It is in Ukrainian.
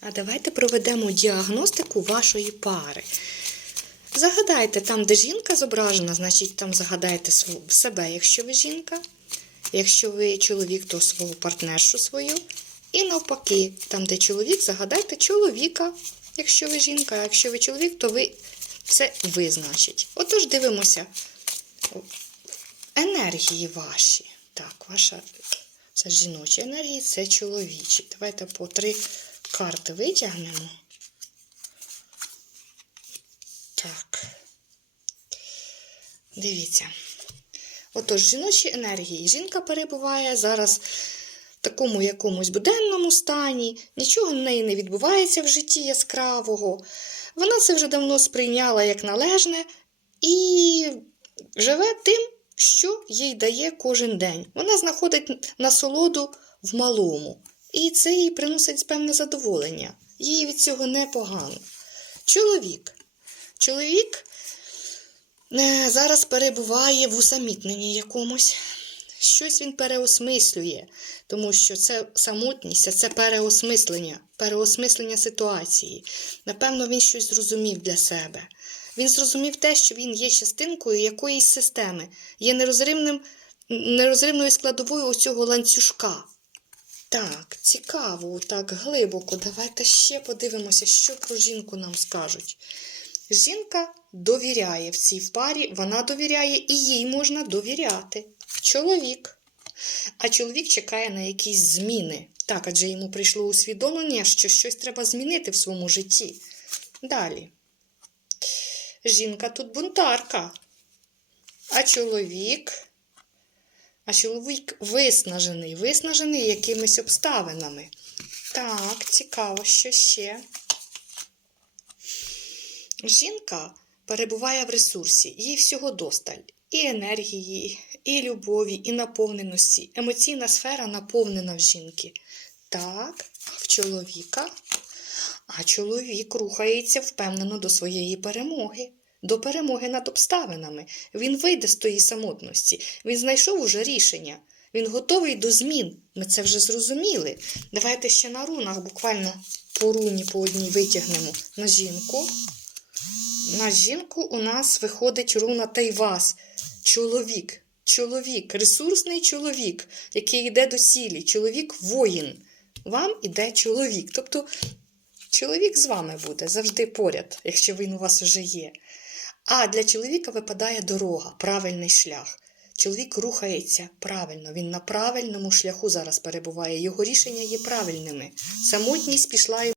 А давайте проведемо діагностику вашої пари. Загадайте там, де жінка зображена, значить там загадайте себе, якщо ви жінка. Якщо ви чоловік, то свого партнершу свою. І навпаки, там, де чоловік, загадайте чоловіка, якщо ви жінка, а якщо ви чоловік, то ви це ви, значить. Отож дивимося енергії ваші. Так, ваша це жіночі енергії, це чоловічі. Давайте по три карти витягнемо. Так. Дивіться. Отож, жіночі енергії. Жінка перебуває зараз в такому якомусь буденному стані, нічого в неї не відбувається в житті яскравого. Вона це вже давно сприйняла як належне і живе тим, що їй дає кожен день. Вона знаходить насолоду в малому. І це їй приносить певне задоволення. Їй від цього непогано. Чоловік. Чоловік е, зараз перебуває в усамітненні якомусь. Щось він переосмислює, тому що це самотність, а це переосмислення, переосмислення ситуації. Напевно, він щось зрозумів для себе. Він зрозумів те, що він є частинкою якоїсь системи, є нерозривним, нерозривною складовою ось цього ланцюжка. Так, цікаво, так глибоко. Давайте ще подивимося, що про жінку нам скажуть. Жінка довіряє в цій парі, вона довіряє і їй можна довіряти. Чоловік. А чоловік чекає на якісь зміни. Так, адже йому прийшло усвідомлення, що щось треба змінити в своєму житті. Далі. Жінка тут бунтарка. А чоловік. А чоловік виснажений, виснажений якимись обставинами. Так, цікаво, що ще. Жінка перебуває в ресурсі, їй всього досталь. І енергії, і любові, і наповненості. Емоційна сфера наповнена в жінки. Так, в чоловіка. А чоловік рухається впевнено до своєї перемоги, до перемоги над обставинами. Він вийде з тої самотності. Він знайшов уже рішення. Він готовий до змін. Ми це вже зрозуміли. Давайте ще на рунах буквально по руні по одній витягнемо на жінку. На жінку у нас виходить руна Тайвас. Чоловік. Чоловік, ресурсний чоловік, який йде до цілі. Чоловік воїн. Вам іде чоловік. Тобто чоловік з вами буде завжди поряд, якщо він у вас вже є. А для чоловіка випадає дорога, правильний шлях. Чоловік рухається правильно, він на правильному шляху зараз перебуває. Його рішення є правильними. Самотність пішла йому